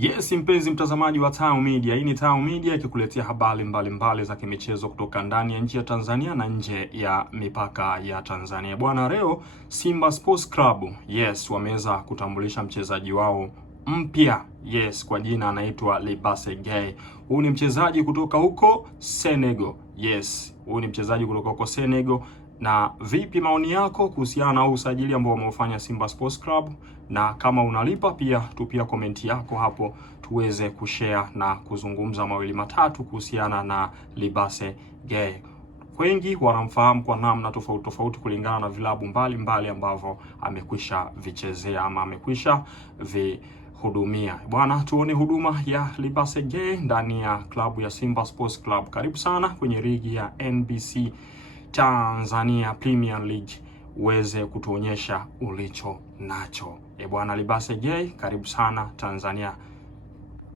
Yes, mpenzi mtazamaji wa Tao Media. Hii ni Tao Media ikikuletea habari mbalimbali za kimichezo kutoka ndani ya nchi ya Tanzania na nje ya mipaka ya Tanzania. Bwana, leo Simba Sports Club, yes, wameweza kutambulisha mchezaji wao mpya. Yes, kwa jina anaitwa Libase Gay. Huyu ni mchezaji kutoka huko Senegal. Yes, huyu ni mchezaji kutoka huko Senegal. Na vipi maoni yako kuhusiana na usajili ambao wameufanya Simba Sports Club? Na kama unalipa pia tupia komenti yako hapo tuweze kushare na kuzungumza mawili matatu kuhusiana na Libase Gay. Wengi wanamfahamu kwa namna tofauti tofauti kulingana na vilabu mbalimbali ambavyo amekwisha vichezea ama amekwisha hudumia. Bwana, tuone huduma ya Libase Gay ndani ya klabu ya Simba Sports Club. Karibu sana kwenye ligi ya NBC Tanzania Premier League uweze kutuonyesha ulicho nacho. Bwana Libase Gay, karibu sana Tanzania